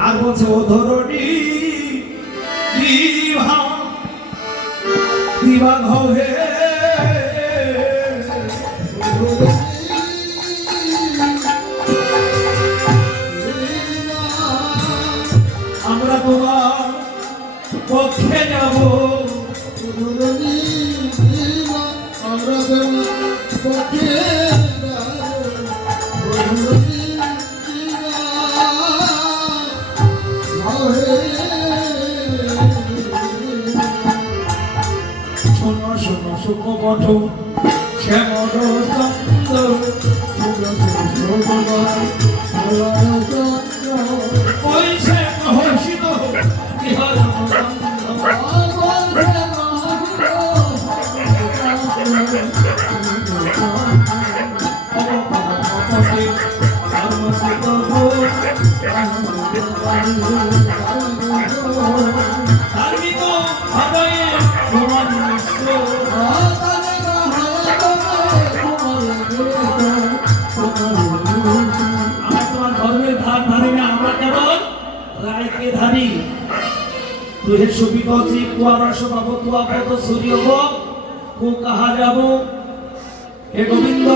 আর বলছে ও ধরণী Diva Diva হে আমরা তোমার পক্ষে যাব আমরা পক্ষে শোনো শোনো সুখপথ শ্যামল চন্দ্র ওই সে মহর্ষিত ইহার तुहे सुबी कौची कुआरस बाबू तुआ कत सूर्य हो को कहा जाबो हे गोविंद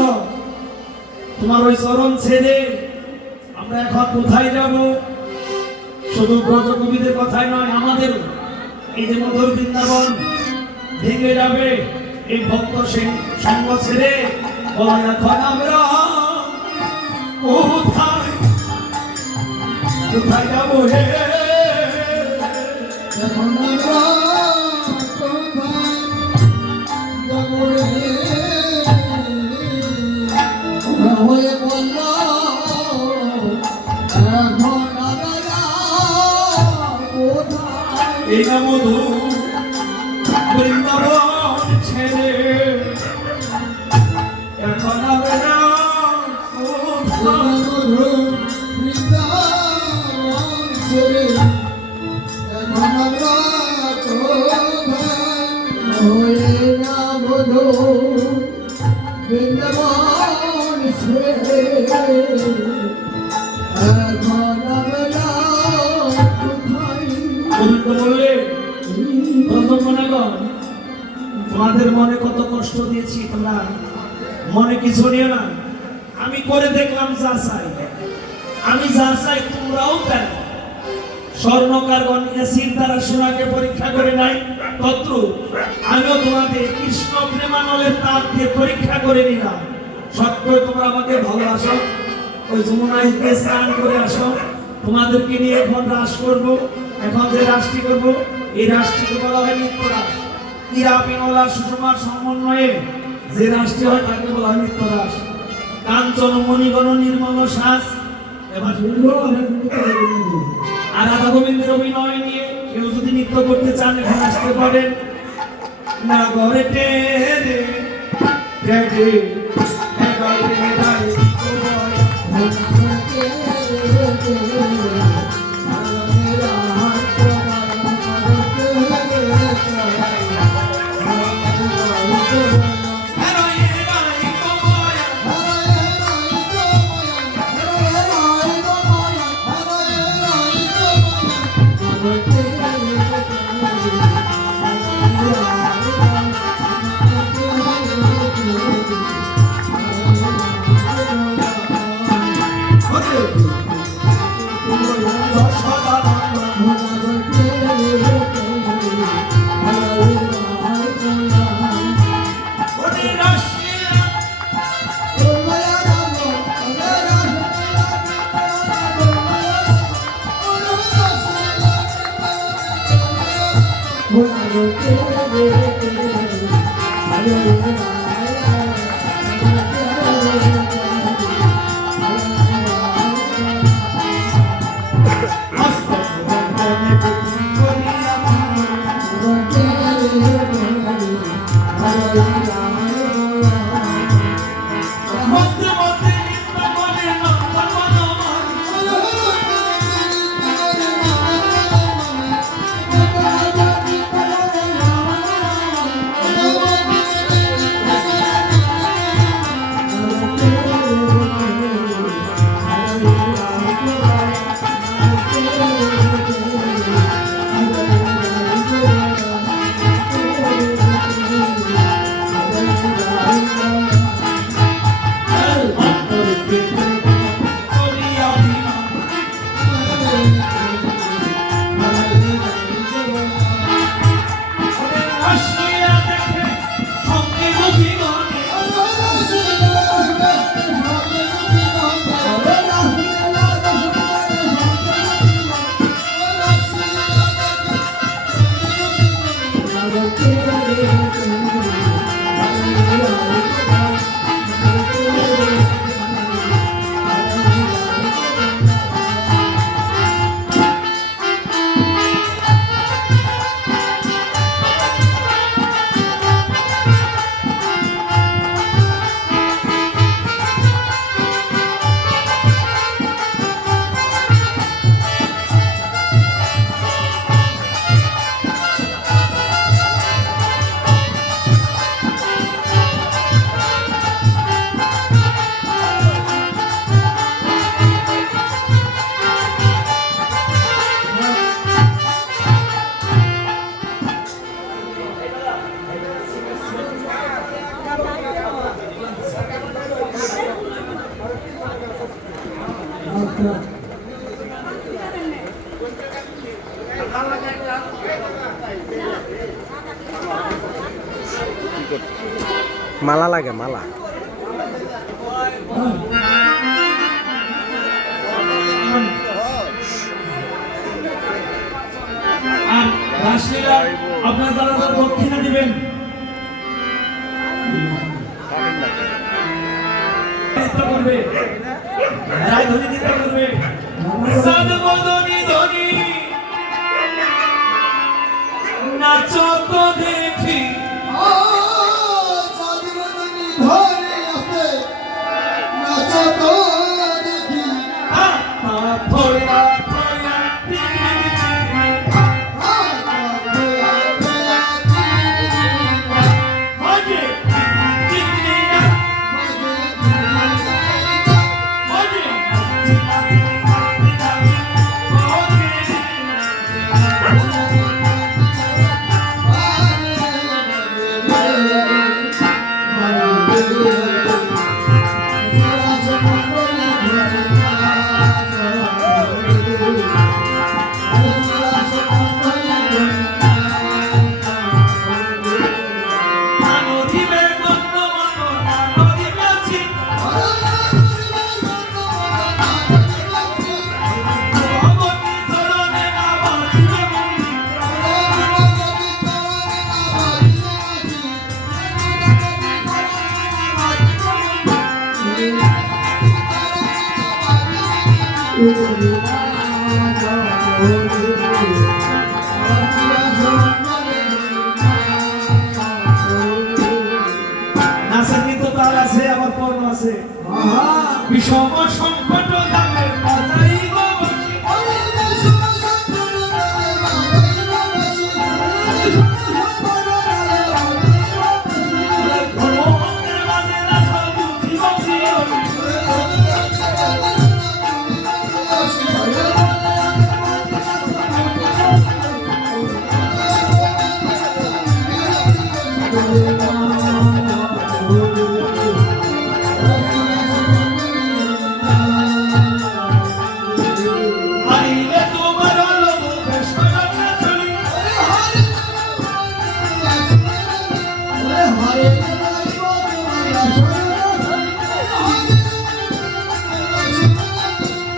তোমার ওই চরণ ছেড়ে আমরা এখন কোথায় যাব শুধু ব্রজকবিদের কথাই নয় আমাদের এই যে মধুর বৃন্দাবন ভেঙে যাবে এই ভক্ত সঙ্গ ছেড়ে বলা এখন আমরা কোথায় কোথায় যাব হে এখন আমরা হয়ে বলল এই না মধু বৃন্দাবন ছেড়ে এখন আমরা বৃন্দাবন ছেড়ে এখন আমরা হয়ে না বধু বৃন্দাবন ছেড়ে এখন আমরা গোবিন্দ বললে তোমাদের মনে কত কষ্ট দিয়েছি তোমরা মনে কিছু নিও না আমি করে দেখলাম যা চাই আমি যা চাই তোমরাও তাই স্বর্ণকারগণ এসির দ্বারা সোনাকে পরীক্ষা করে নাই তত্র আমিও তোমাদের কৃষ্ণ প্রেমানলের তাপ দিয়ে পরীক্ষা করে নিলাম সত্য তোমরা আমাকে ভালোবাসো ওই যমুনায় গিয়ে স্নান করে আসো তোমাদেরকে নিয়ে এখন রাস করবো এখন যে রাসটি করবো এই রাসটিকে বলা হয় নিত্যরাস ইরা পিঙ্গলা সুষমার সমন্বয়ে যে রাসটি হয় তাকে বলা হয় নিত্যরাস কাঞ্চন মণিগণ নির্মল শ্বাস এবার আর রাধা গোবিন্দের অভিনয় নিয়ে কেউ যদি নৃত্য করতে চান এখন আসতে পারেন না ঘরে টেরে টেরে মালা লাগে মালা আর রাসলীলা আপনার দ্বারা দক্ষিণা দিবেন নৃত্য করবে রায় ধ্বনি নৃত্য করবে সাদবদনী ধ্বনি নাচো তো দেখি ধরে আছে নাচো তো দেখি ফয়া ফয়া মজে মজে নাচের কিন্তু তাল আছে আবার পর্ণ আছে বিষম সংকট দামের বাজাই বাবাসী ধর্মভক্তের বাজে না সাধু জীবন হারিলে তোমার লোভ বেশরত চলি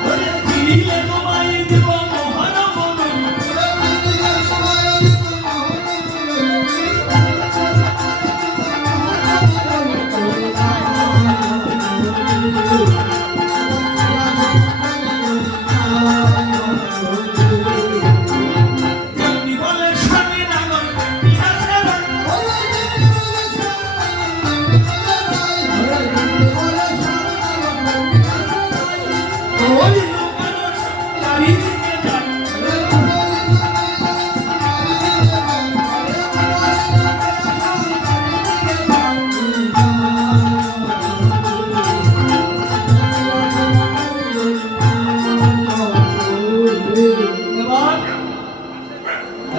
ওরে ফিরিলে তোমায় দিব মহান মনে যেমনি বলে স্বামী নাগর বিনাশে ওই লোকানো চারিদিকে যায় এবার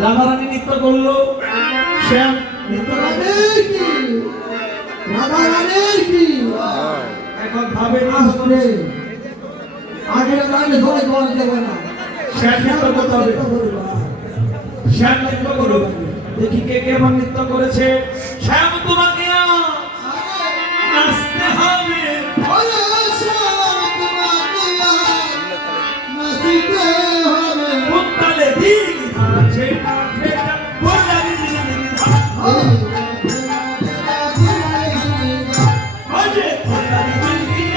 রাধারানী নৃত্য করলো শ্যাম নৃত্য করবে এখন ভাবে শ্যাম নৃত্য করতে হবে শ্যাম নৃত্য করো দেখি কে কে এবার নৃত্য করেছে শ্যাম তোমাকে নাচতে হবে কোনতালে দিক আছে না সেটা কোনতালে দিক আছে কোনতালে দিক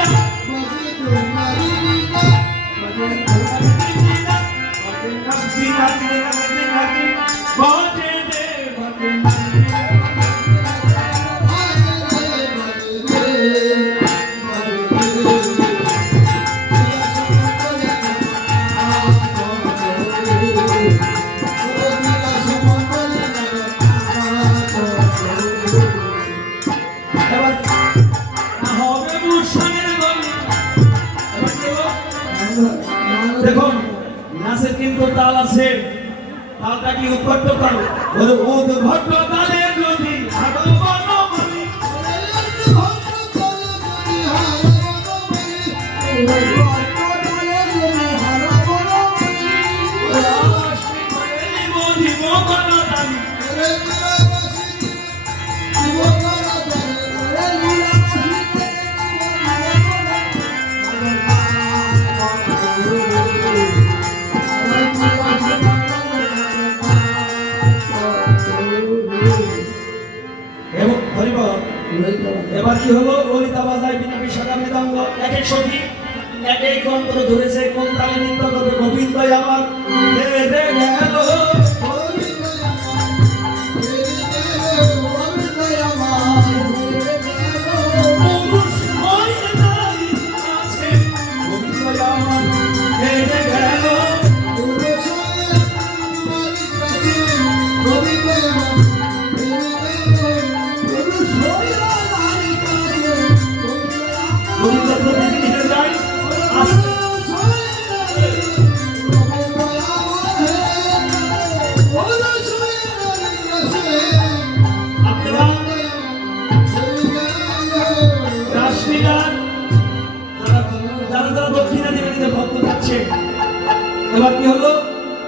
দেখুন নাচের কিন্তু তাল আছে তালটা কি উৎকট তাল উদ্ভট তালের যদি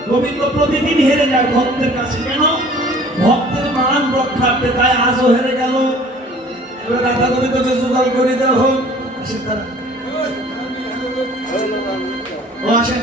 গোবিন্দ প্রতিদিন হেরে যায় ভক্তের কাছে। কেন? ভক্তের মান রক্ষার্থে, তাই আজও হেরে গেল। এবার রাধা গোবিন্দকে জোগাড় করে দেওয়া হোক। আসেন তারা, ও আসেন।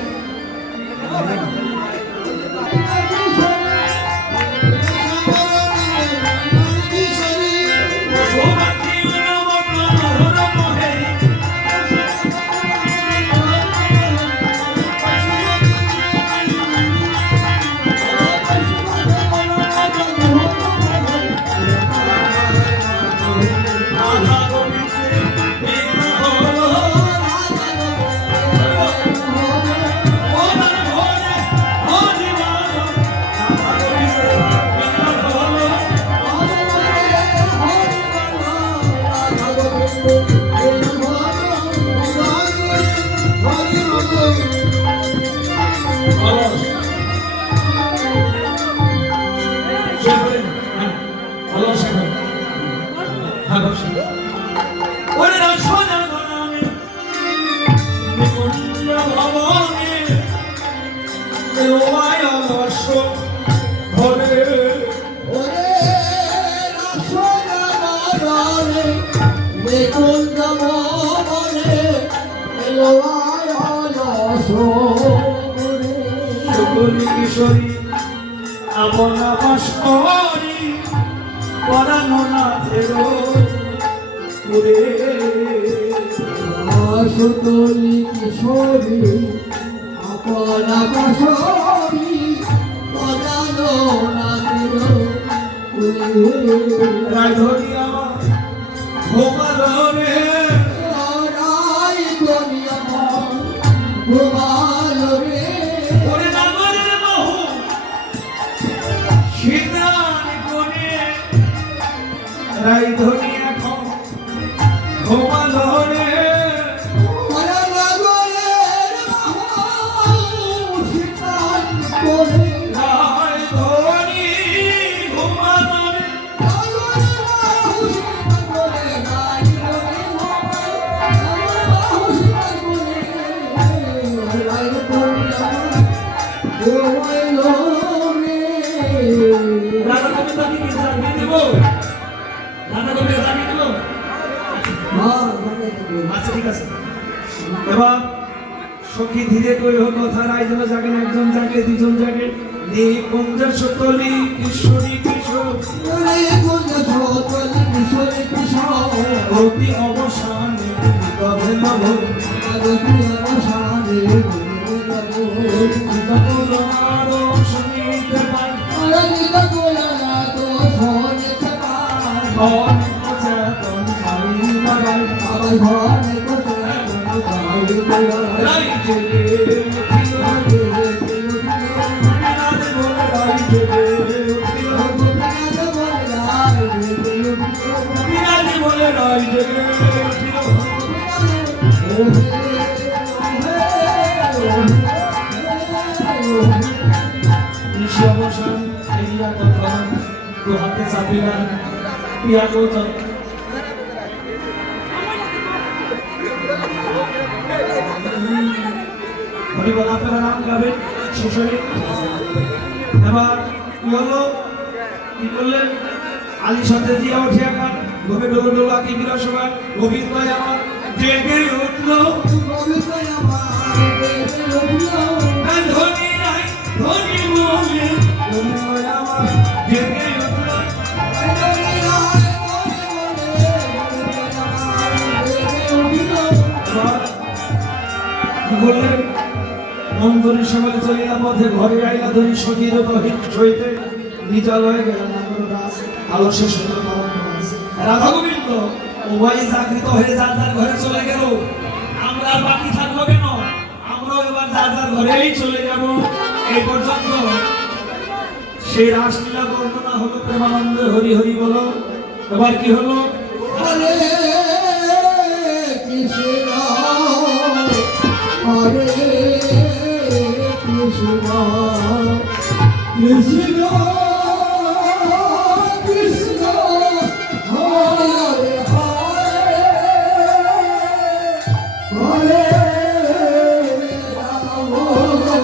কিশোরী আপনা বাসরি পরানো নাথের পুরে সুতলি কিশোরী আপনা বাসরি পরানো নাথের রায় ধরি আমার ভোপাল রে রায় ধরি আমার ভোপাল রে রাই ধনি এখন ঘুমালো রে রাই ধনি ঘুমালো রে রাধা গোবিন্দ কি জানিয়ে দেব? রাধা গোবিন্দ জানিয়ে দেব? আচ্ছা ঠিক আছে। এবার সখী ধীরে কই হোক কথা, রাইজনে জাগেন, একজন জাগে, দুজন জাগে। নিকুঞ্জ সুতলি কিশোরী কিশোর অতি অবসানে তবে নব আরো শুনিতে পাই অনেক চেতন খাই বাবাই রাই জেগে উঠিল বিরাজ বলে রাই জেগে উঠিল বিরাজ বলে রাই জেগে উঠিল নিশি অবসান এরিয়া কথা দু হাতে চাপিলাম পিয়া গৌতম হরিবল আপনারা নাম গাবেন শেষ হয়ে। এবার কি হলো, কি বললেন? আলী সাথে দিয়া উঠিয়া গান গোবে ডোলো ডোলো আকি বিরাসবান গোবিন্দ আমার জেগে উঠলো ধনী নাই ধনী বলে গোবিন্দ আমার জেগে উঠলো বললেন মন্দিরের সকালে চলিয়া পথে ঘরে আইলা ধরি সখীর সহিতে নিজালয়ে গেলেন দাস আলসে সুন্দর রাধা গোবিন্দ উভয় জাগৃত হয়ে যার যার ঘরে চলে গেল। আমরা আর বাকি থাকবো কেন? আমরাও এবার যার যার ঘরেই চলে যাব। এই পর্যন্ত সেই রাসলীলা বর্ণনা হলো, প্রেমানন্দে হরি হরি বলো। এবার কি হলো? হরে কৃষ্ণ হরে কৃষ্ণ কৃষ্ণ কৃষ্ণ হরে হরে হরে রাম হরে